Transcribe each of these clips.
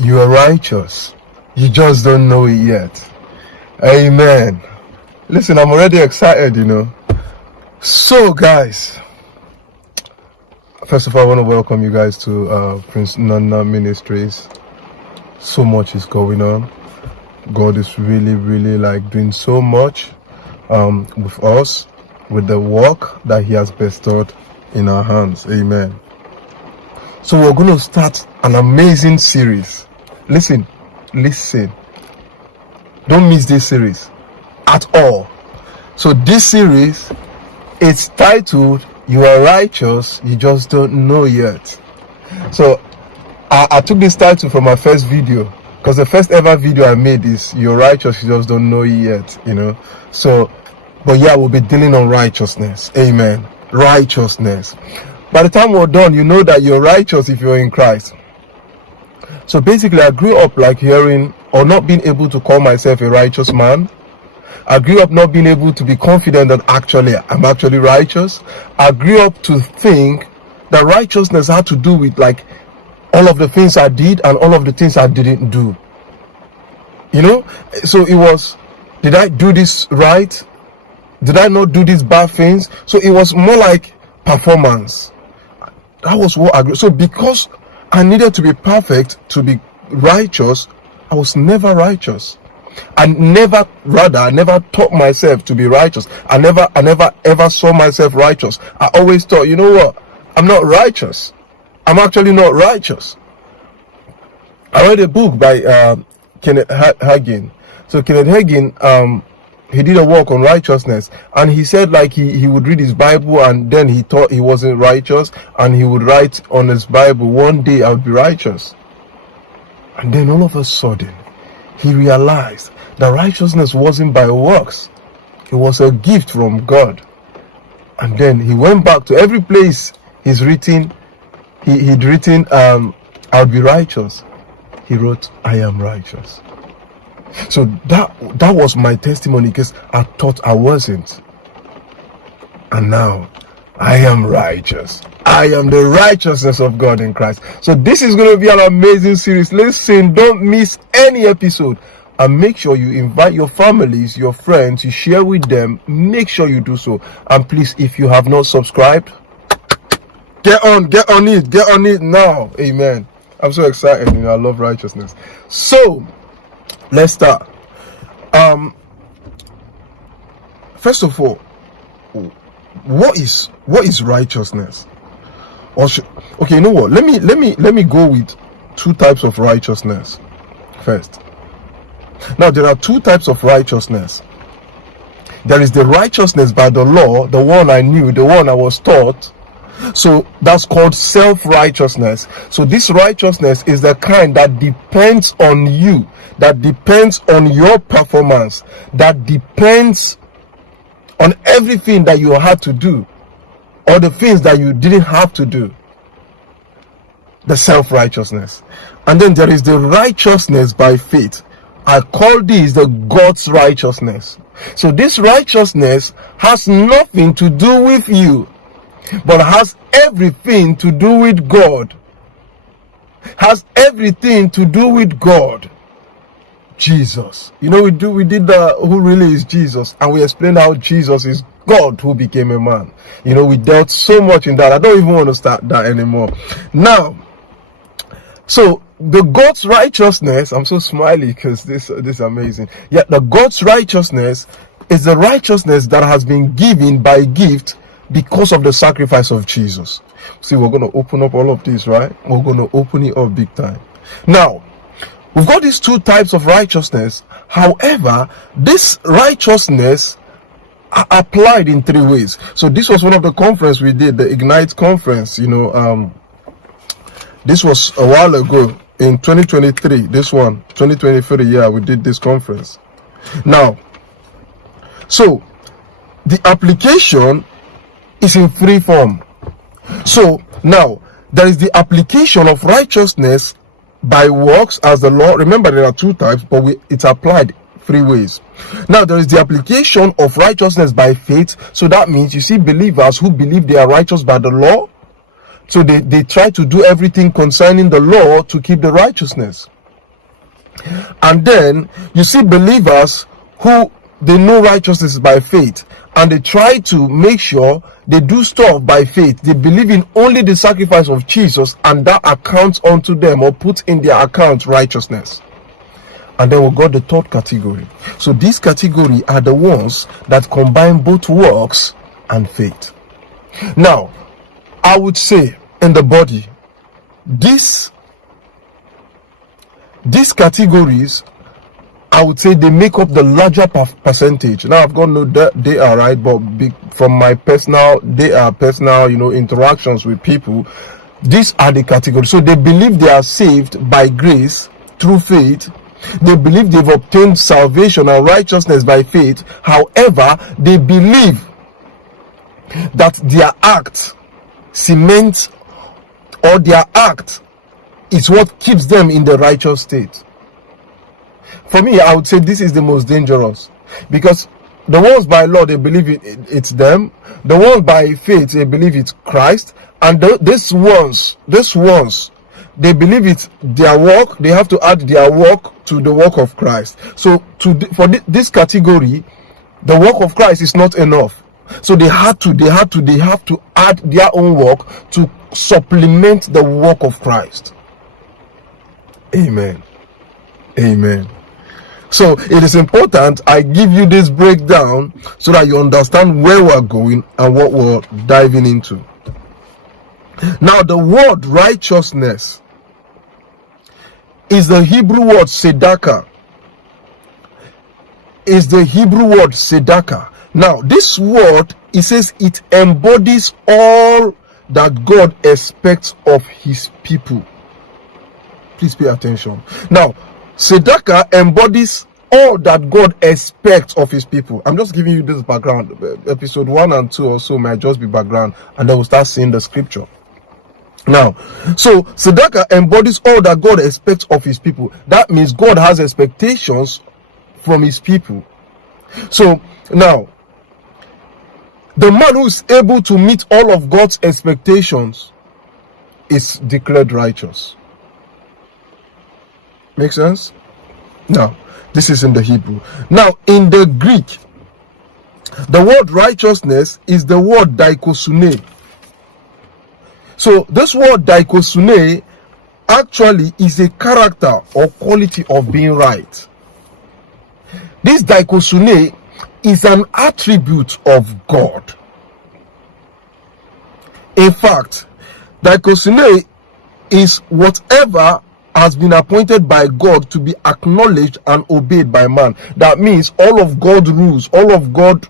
You are righteous. You just don't know it yet. Amen. Listen, I'm already excited, So, guys, first of all, I want to welcome you guys to Prince Nana Ministries. So much is going on. God is really, really doing so much with us, with the work that He has bestowed in our hands. Amen. So we're going to start an amazing series. Listen. Don't miss this series at all. So this series, it's titled, You Are Righteous, You Just Don't Know Yet. So I took this title from my first video, because the first ever video I made is You're Righteous, You Just Don't Know It Yet, So, but yeah, we'll be dealing on righteousness. Amen. Righteousness. By the time we're done, you know that you're righteous if you're in Christ. So basically, I grew up hearing or not being able to call myself a righteous man. I grew up not being able to be confident that I'm actually righteous. I grew up to think that righteousness had to do with all of the things I did and all of the things I didn't do. So it was, did I do this right? Did I not do these bad things? So it was more like performance. That was what I grew. So because I needed to be perfect to be righteous, I was never righteous. I never taught myself to be righteous. I never ever saw myself righteous. I always thought, you know what? I'm not righteous. I'm actually not righteous. I read a book by Kenneth Hagin. So Kenneth Hagin, he did a work on righteousness, and he said he would read his Bible and then he thought he wasn't righteous, and he would write on his Bible, one day I'll be righteous. And then all of a sudden, he realized that righteousness wasn't by works. It was a gift from God. And then he went back to every place he'd written, I'll be righteous. He wrote, I am righteous. So that was my testimony, because I thought I wasn't. And now I am righteous. I am the righteousness of God in Christ. So this is going to be an amazing series. Listen, don't miss any episode. And make sure you invite your families, your friends, you share with them. Make sure you do so. And please, if you have not subscribed, get on it now. Amen. I'm so excited. I love righteousness. So let's start. First of all, what is righteousness? Okay, you know what? Let me go with two types of righteousness first. Now, there are two types of righteousness. There is the righteousness by the law, the one I knew, the one I was taught. So that's called self-righteousness. So this righteousness is the kind that depends on you, that depends on your performance, that depends on everything that you had to do, or the things that you didn't have to do. The self-righteousness. And then there is the righteousness by faith. I call this the God's righteousness. So this righteousness has nothing to do with you, but has everything to do with God. Has everything to do with God. Jesus. We did the who really is Jesus, and we explained how Jesus is God who became a man. We dealt so much in that. I don't even want to start that anymore. Now, so the God's righteousness, I'm so smiley because this is amazing. Yeah, the God's righteousness is the righteousness that has been given by gift because of the sacrifice of Jesus. See, we're going to open up all of this, right? We're going to open it up big time. Now, we've got these two types of righteousness. However, this righteousness are applied in three ways. So this was one of the conference we did, the Ignite conference. This was a while ago in 2023. This one, 2023. Yeah, we did this conference. Now, so the application is in free form. So now there is the application of righteousness by works as the law. Remember, there are two types, but it's applied three ways. Now there is the application of righteousness by faith. So that means you see believers who believe they are righteous by the law. So they try to do everything concerning the law to keep the righteousness. And then you see believers who they know righteousness by faith, and they try to make sure they do stuff by faith. They believe in only the sacrifice of Jesus, and that accounts unto them, or puts in their account, righteousness. And then we got the third category. So this category are the ones that combine both works and faith. Now, I would say in the body, these categories, I would say they make up the larger percentage. Now, I've got no they are right, but from my personal, interactions with people, these are the categories. So they believe they are saved by grace through faith. They believe they've obtained salvation and righteousness by faith. However, they believe that their act cements, or their act is what keeps them in the righteous state. For me, I would say this is the most dangerous, because the ones by law, they believe it's them. The ones by faith, they believe it's Christ. And these ones, they believe it's their work. They have to add their work to the work of Christ. So for this category, the work of Christ is not enough. So they have to add their own work to supplement the work of Christ. Amen. Amen. So it is important I give you this breakdown so that you understand where we're going and what we're diving into. Now, the word righteousness is the Hebrew word Tzedakah. Now, this word, it says it embodies all that God expects of his people. Please pay attention. Now, Tzedakah embodies all that God expects of his people. I'm just giving you this background. Episode 1 and 2 or so might just be background, and then we'll start seeing the scripture. Now, so Tzedakah embodies all that God expects of his people. That means God has expectations from his people. So now, the man who is able to meet all of God's expectations is declared righteous. Make sense? Now, this is in the Hebrew. Now, in the Greek, the word righteousness is the word Dikaiosune. So this word Dikaiosune actually is a character or quality of being right. This Dikaiosune is an attribute of God. In fact, Dikaiosune is whatever has been appointed by God to be acknowledged and obeyed by man. That means all of God's rules, all of God,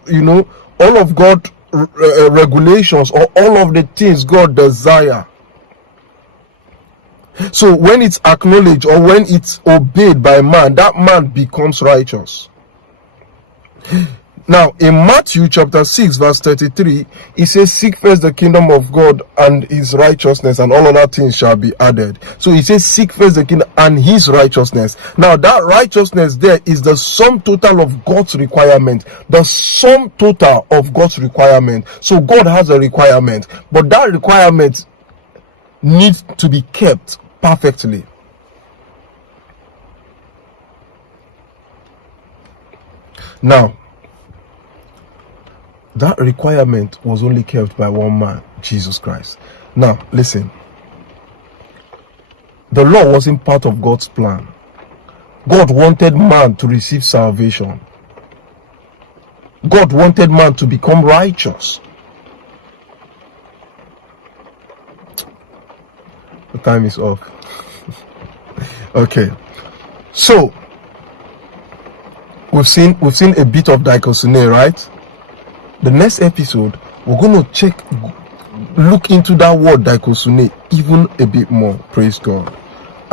all of God regulations, or all of the things God desire. So when it's acknowledged or when it's obeyed by man, that man becomes righteous. Now, in Matthew chapter 6 verse 33, it says, seek first the kingdom of God and his righteousness, and all other things shall be added. So he says, seek first the kingdom and his righteousness. Now, that righteousness there is the sum total of God's requirement. The sum total of God's requirement. So God has a requirement, but that requirement needs to be kept perfectly. Now, that requirement was only kept by one man, Jesus Christ. Now, listen. The law wasn't part of God's plan. God wanted man to receive salvation. God wanted man to become righteous. The time is off. Okay. So, we've seen a bit of Dikaiosune, right? The next episode, we're going to look into that word Dikaiosune even a bit more. Praise God.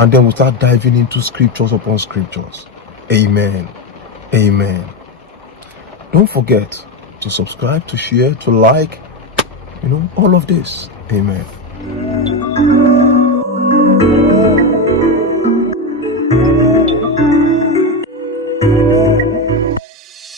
And then we'll start diving into scriptures upon scriptures. Amen. Amen. Don't forget to subscribe, to share, to like, all of this. Amen.